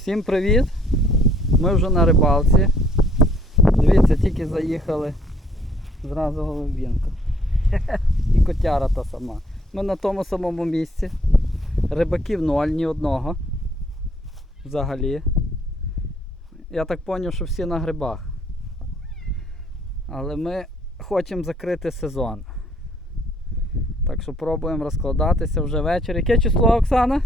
Всім привіт! Ми вже на рибалці. Дивіться, тільки заїхали. Зразу голубінка. І котяра та сама. Ми на тому самому місці. Рибаків ноль, ні одного. Взагалі. Я так зрозумів, що всі на грибах. Але ми хочемо закрити сезон. Так що пробуємо розкладатися вже вечір. Яке число, Оксана?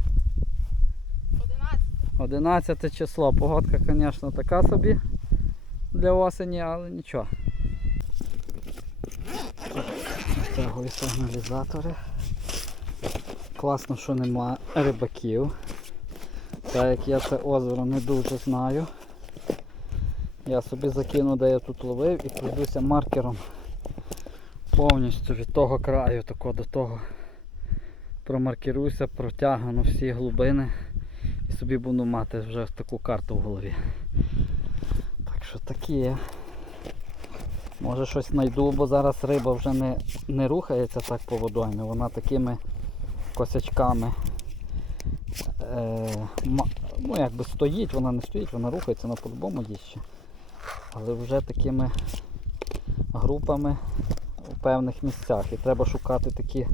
11. 11 число. Погодка, звісно, така собі для осені, але нічого. Стягую сигналізатори. Класно, що нема рибаків. Так як я це озеро не дуже знаю. Я собі закину, де я тут ловив і пройдуся маркером повністю від того краю тако до того. Промаркіруюся, протягну всі глибини собі буду мати вже таку карту в голові. Так що такі. Може щось знайду, бо зараз риба вже не, не рухається так по водоймі, вона такими косячками е, ну якби стоїть, вона не стоїть, вона рухається, вона по-любому є ще. Але вже такими групами у певних місцях. І треба шукати такі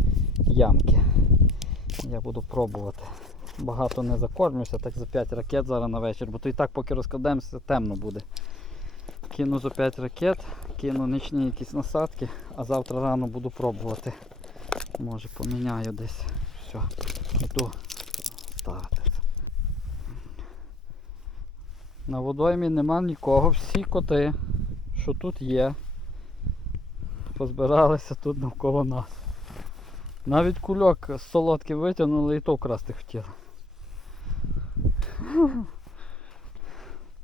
ямки. Я буду пробувати багато не закормлюся, так за 5 ракет зараз на вечір, бо то і так поки розкладаємося, темно буде. Кину за 5 ракет, кину нічні якісь насадки, а завтра рано буду пробувати. Може поміняю десь. Все, йду ставити. На водоймі нема нікого, всі коти, що тут є, позбиралися тут навколо нас. Навіть кульок з солодки витягнули і то вкрасти хотіли.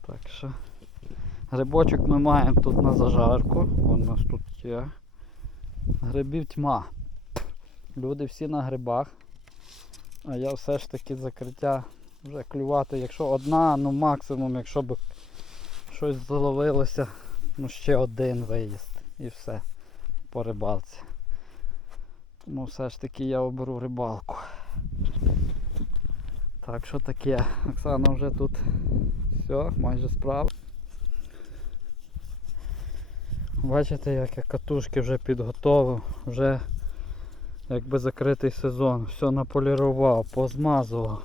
Так що грибочок ми маємо тут на зажарку. Вон у нас тут є. Грибів тьма. Люди всі на грибах. А я все ж таки закриття вже клювати. Якщо одна, ну максимум, якщо б щось заловилося, ну ще один виїзд і все по рибалці. Тому все ж таки я оберу рибалку. Так що таке, Оксана вже тут все, майже справа. Бачите, як я катушки вже підготовив, вже якби закритий сезон. Все наполірував, позмазував.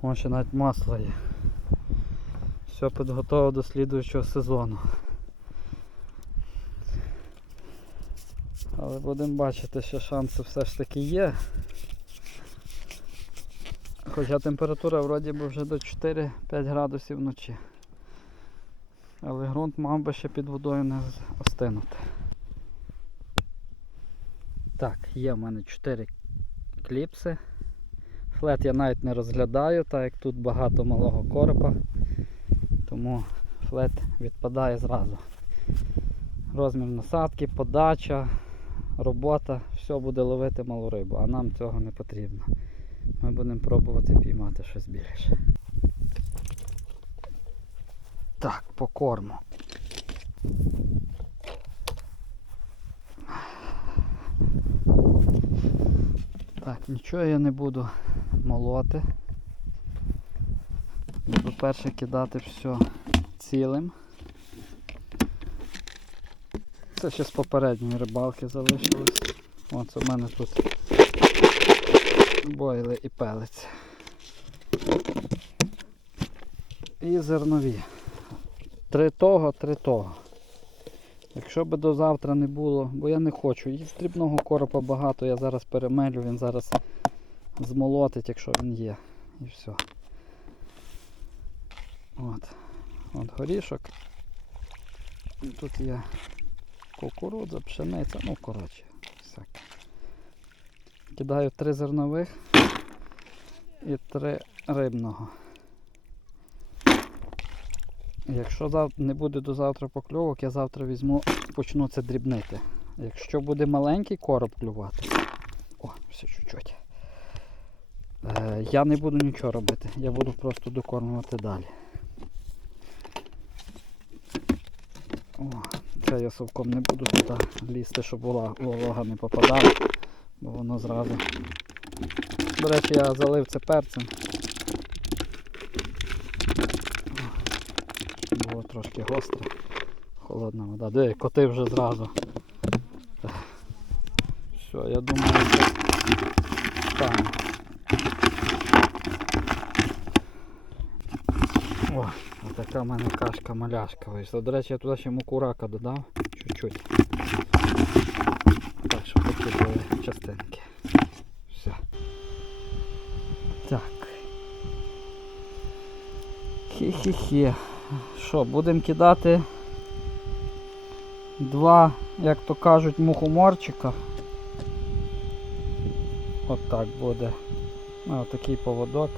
Вон ще навіть масло є. Все підготовив до слідуючого сезону. Але будемо бачити, що шанси все ж таки є. Хоча температура вроді би вже до 4-5 градусів вночі. Але ґрунт мав би ще під водою не остинути. Так, є в мене 4 кліпси. Флет я навіть не розглядаю, так як тут багато малого коропа. Тому флет відпадає зразу. Розмір насадки, подача, робота, все буде ловити малу рибу, а нам цього не потрібно. Ми будемо пробувати піймати щось більше. Так, по корму. Так, нічого я не буду молоти. Буду перше кидати все цілим. Це ще з попередньої рибалки залишилось. Оце в мене тут бойли і пелець. І зернові. Три того, три того. Якщо би до завтра не було, бо я не хочу. І дрібного коропа багато, я зараз перемелю, він зараз змолотить, якщо він є. І все. От. От горішок. І тут є кукурудза, пшениця, ну коротше, всяке. Кидаю три зернових і три рибного. Якщо не буде до завтра покльовок, я завтра візьму, почну це дрібнити. Якщо буде маленький короб клювати, о, все чуть-чуть. Е, я не буду нічого робити, я буду просто докормувати далі. О, це я совком не буду туди лізти, щоб волога не попадала, бо воно зразу. До речі, я залив це перцем. Було трошки гостро. Холодна вода. Де коти вже зразу. Все, я думаю, стане. О, така в мене кашка маляшка вийшла. До речі, я туди ще муку рака додав. Чуть-чуть. Так, щоб такі були частинки. Все. Так. Хі-хі-хі. Що, будемо кидати два, як то кажуть, мухоморчика. От так буде. Ну, отакий поводок.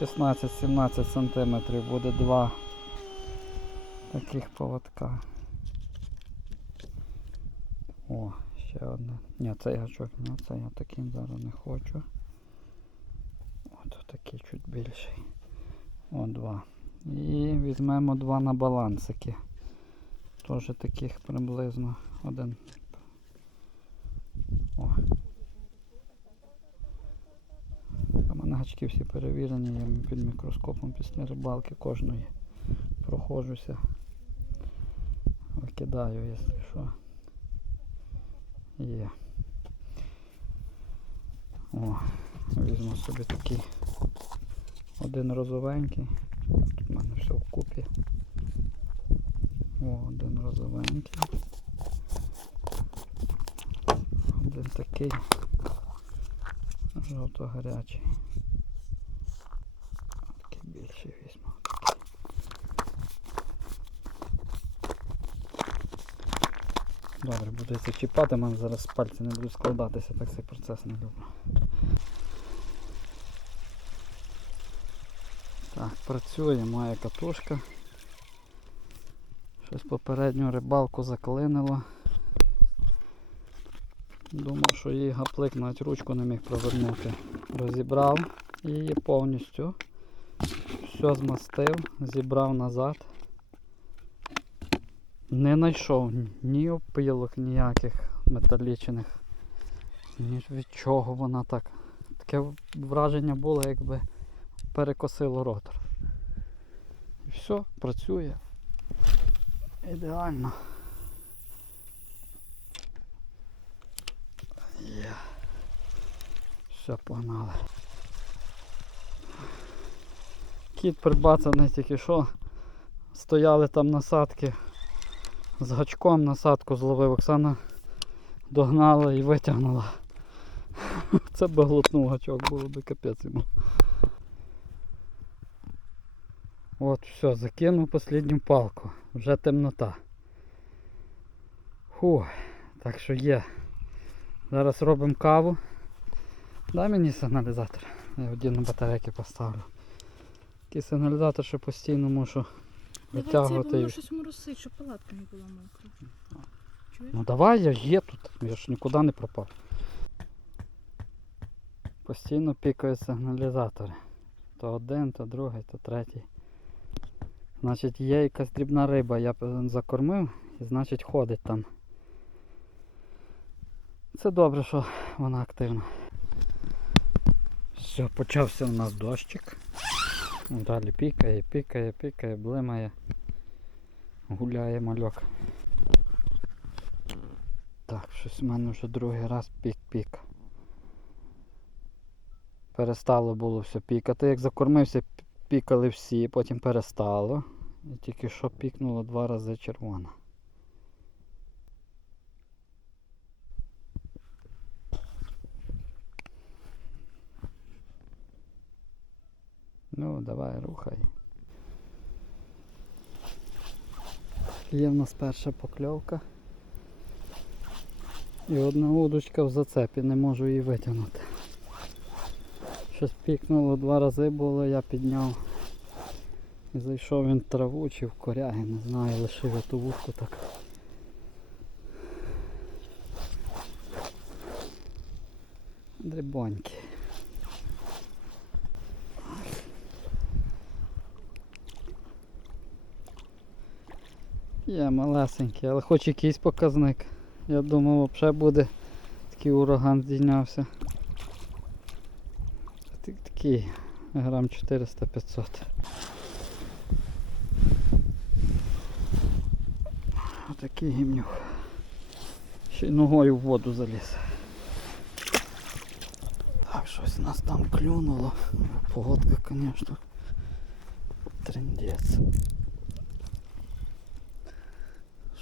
16-17 см буде два таких поводка. О, ще одне. Ні, цей гачок, ні, цей я таким зараз не хочу. От такий чуть більший. О, два. І візьмемо два на балансики. Теж таких приблизно один. О. У всі перевірені, я під мікроскопом після рибалки кожної проходжуся. Викидаю, якщо що. Є. О, візьму собі такий один розовенький. Тут в мене все вкупі. О, один розовенький. Один такий жовто-гарячий. Такий більший візьму. Добре, буду це чіпати, мене зараз пальці не будуть складатися, так цей процес не люблю. Так, працює, має катушка. Щось попередню рибалку заклинило. Думав, що її гаплик навіть ручку не міг провернути. Розібрав її повністю. Все змастив, зібрав назад. Не знайшов ні опилок ніяких металічних. Ні від чого вона так. Таке враження було, якби перекосило ротор. І все, працює. Ідеально. Є. Все, погнали. Кіт прибацаний тільки що. Стояли там насадки. З гачком насадку зловив. Оксана догнала і витягнула. Це би глотнув гачок, було би капець йому. От, все, закинув останню палку. Вже темнота. Фу, так що є. Зараз робимо каву. Дай мені сигналізатор. Я один на батарейки поставлю. Такий сигналізатор, що постійно мушу Давай це витягувати. щось моросить, щоб палатка не була мокра. Чуєш? Ну давай, я є тут, я ж нікуди не пропав. Постійно пікають сигналізатори. То один, то другий, то третій. Значить є якась дрібна риба, я закормив, і значить ходить там. Це добре, що вона активна. Все, почався у нас дощик. Далі пікає, пікає, пікає, блимає. Гуляє мальок. Так, щось в мене вже другий раз пік-пік. Перестало було все пікати. Як закормився, пікали всі, потім перестало. І тільки що пікнуло два рази червона. Ну, давай, рухай. Є в нас перша покльовка. І одна удочка в зацепі, не можу її витягнути. Щось пікнуло два рази було, я підняв. І зайшов він в траву чи в коряги, не знаю, лишив я ту вудку так. Дрібоньки. Є малесенький, але хоч якийсь показник. Я думав взагалі буде такий ураган здійнявся. Такий грам 400-500. Отакий гімнюх. Ще й ногою в воду заліз. Так, щось нас там клюнуло. Погодка, звісно. Трендець.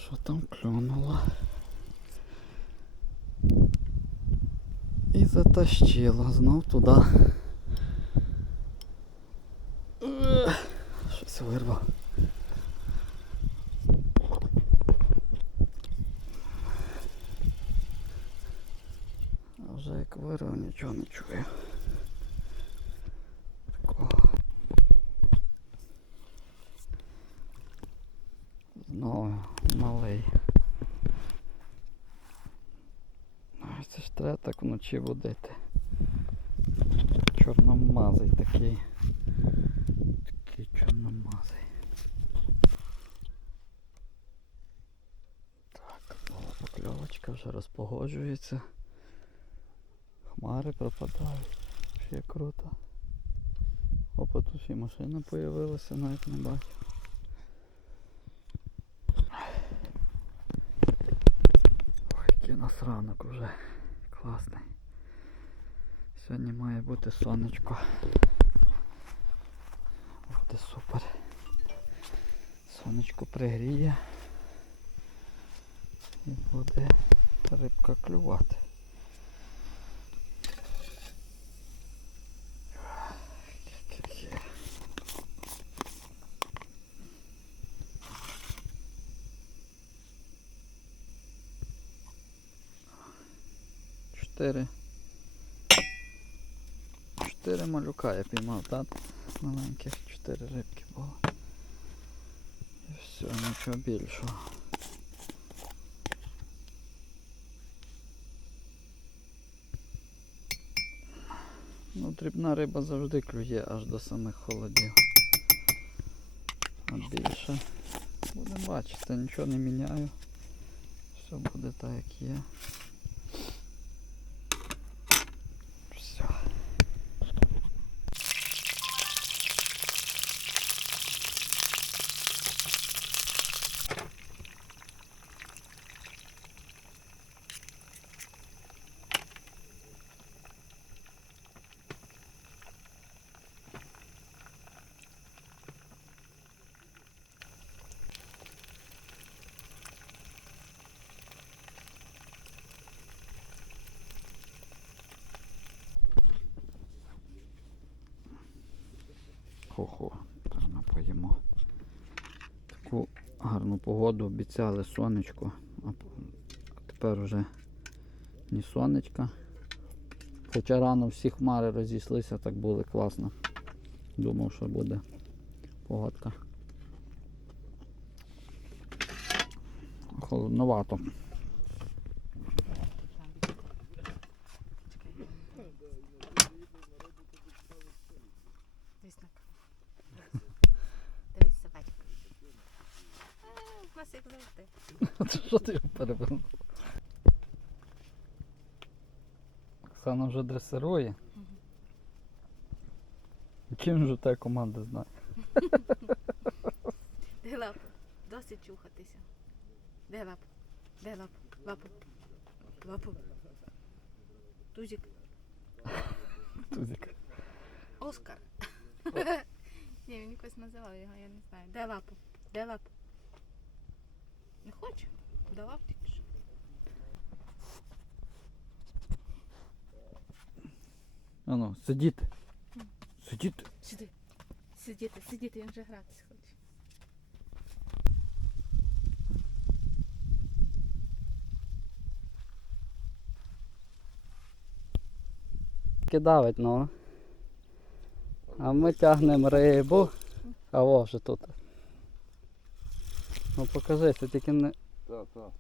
Що там клюнуло? І затащило знов туди. Щось вирвав. А вже як вирвав, нічого не чую. Такого. Знову малий. Ай, це ж треба так вночі водити. Чорномазий такий. Такий чорномазий. Так, покльовочка вже розпогоджується. Хмари пропадають. Ще круто. Опа, тут ще машина появилася, навіть не бачив. Ой, який у нас ранок вже класний. Сьогодні має бути сонечко. Буде супер. Сонечко пригріє. І буде рибка клювати. 4 4 малюка я піймав, так? Маленьких 4 рибки було. І все, нічого більшого. Ну, Дрібна риба завжди клює аж до самих холодів. А більше будемо бачити, нічого не міняю. Все буде так, як є. Хо-хо, певно поїмо. Таку гарну погоду обіцяли сонечко, а тепер вже ні сонечка. Хоча рано всі хмари розійшлися, так було класно. Думав, що буде погодка. Холодновато. Дивись на У нас як завжди. Що ти його перебив? Оксана вже дресирує. Чим же та команда знає? Де лапу? Досить чухатися. Де лапу? Де лапу? Лапу. Лапу. Тузик. Тузик. Оскар. Ні, він якось називав його, я не знаю. Де лапу? Де лапу? Не хочу? Давав тільки що. Ану, сидіти. Сидіти. Сиди. Сидіти, сидіти, він вже гратися хоче. Кидавить, ну. А ми тягнемо рибу. А во вже тут. Ну покажися, тільки не. Так, так.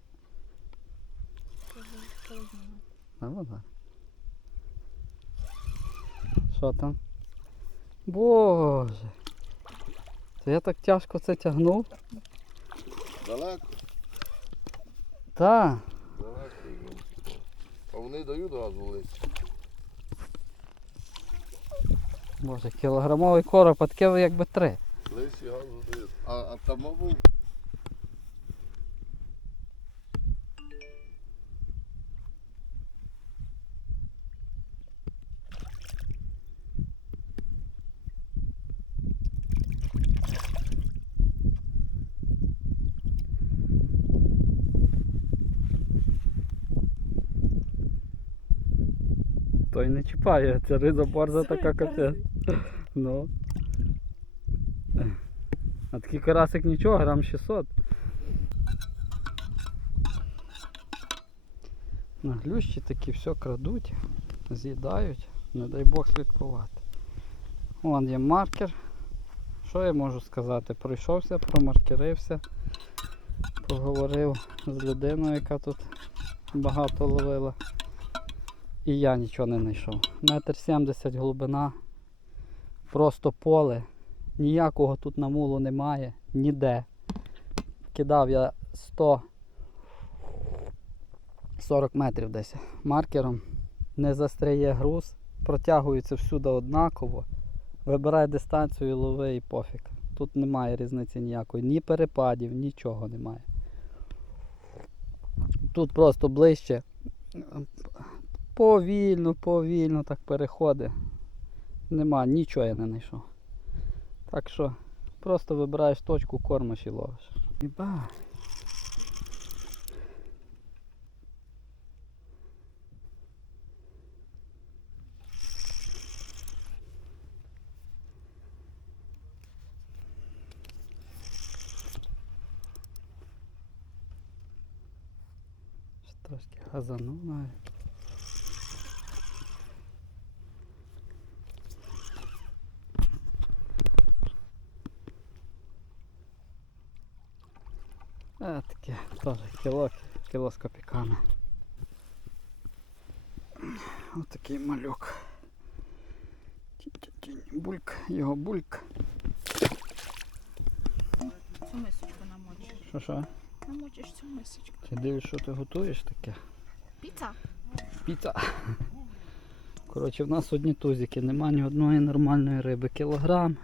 А вона. Що там? Боже. Це я так тяжко це тягнув. Далеко, Та. далеко. йому. А вони дають одразу лист. Боже, кілограмовий короб, а таке якби три. Лист і газу дають. А, а там був Той не чіпає, це риза борза така капець. Ну. А такий карасик нічого, грам 600. Наглющі такі все крадуть, з'їдають, не дай Бог слідкувати. Вон є маркер. Що я можу сказати? Пройшовся, промаркерився, поговорив з людиною, яка тут багато ловила. І я нічого не знайшов. Метр сімдесят глибина, просто поле. Ніякого тут намулу немає, ніде. Кидав я 140 метрів десь маркером. Не застряє груз, протягується всюди однаково. Вибирай дистанцію і лови і пофіг. Тут немає різниці ніякої. Ні перепадів, нічого немає. Тут просто ближче. Повільно, повільно так переходить. Нема, нічого я не знайшов. Так що просто вибираєш точку, кормиш і ловиш. Іба. Трошки газанув навіть. А, таке теж кіло, кіло з копійками. Ось такий малюк. Бульк, його бульк. Цю мисочку намочиш. Що що? Намочиш цю мисочку. Ти дивишся, що ти готуєш таке? Піца? Піца. Коротше, в нас одні тузики, нема ні одної нормальної риби. Кілограм.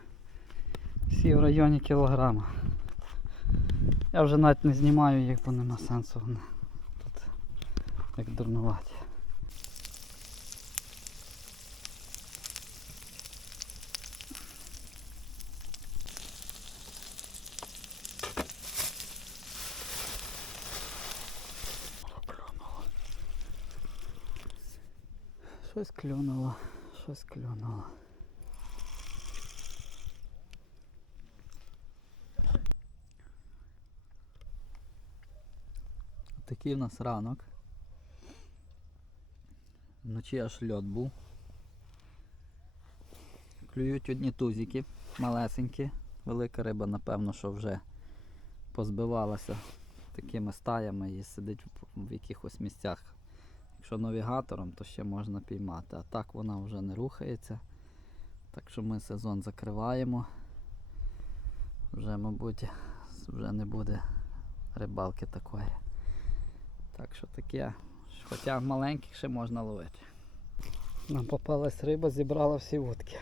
Всі в районі кілограма. Я вже навіть не знімаю їх, бо нема сенсу вони тут як дурнуваті. Щось клюнуло, щось клюнуло. Такий в нас ранок. Вночі аж льот був. Клюють одні тузики, малесенькі. Велика риба, напевно, що вже позбивалася такими стаями і сидить в, якихось місцях. Якщо навігатором, то ще можна піймати. А так вона вже не рухається. Так що ми сезон закриваємо. Вже, мабуть, вже не буде рибалки такої. Так що таке. Хоча маленьких ще можна ловити. Нам попалась риба, зібрала всі вудки.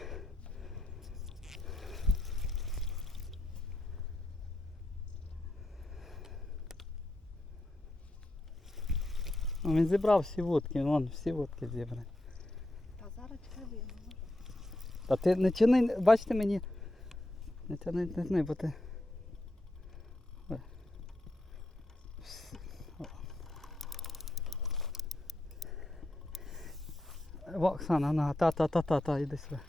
Ну, Він зібрав всі вудки, вон всі вудки зібрані. Та зараз кривину. Та ти не чини, бачите мені. Не тяни, не тяни, бо ти. Ой. О, Оксана, на, та, та, та, та, та, іди сюди.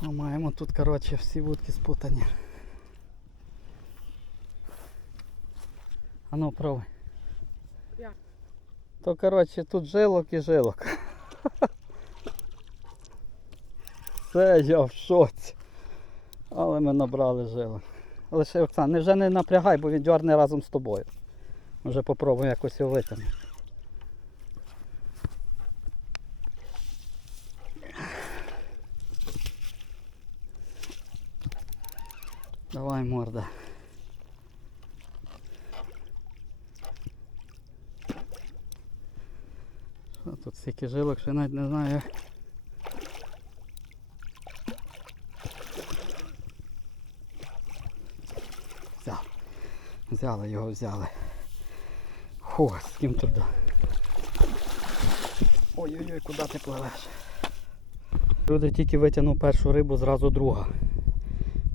Ми маємо тут, коротше, всі вудки спутані. А ну, пробуй. Як? То, коротше, тут жилок і жилок. Це я в шоці. Але ми набрали жилок. Лише Оксан, не вже не напрягай, бо він дьорне разом з тобою. Вже попробуємо якось його витягнути. Давай, морда. Що тут стільки жилок, що я навіть не знаю. як. Взяли. Його, взяли. Фу, з ким туди. Ой-ой-ой, куди ти пливеш? Люди тільки витягнув першу рибу, зразу друга.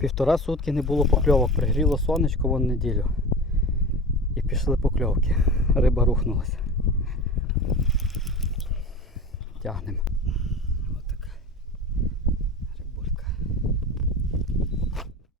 Півтора сутки не було покльовок. Пригріло сонечко вон неділю. І пішли покльовки. Риба рухнулася. Тягнемо.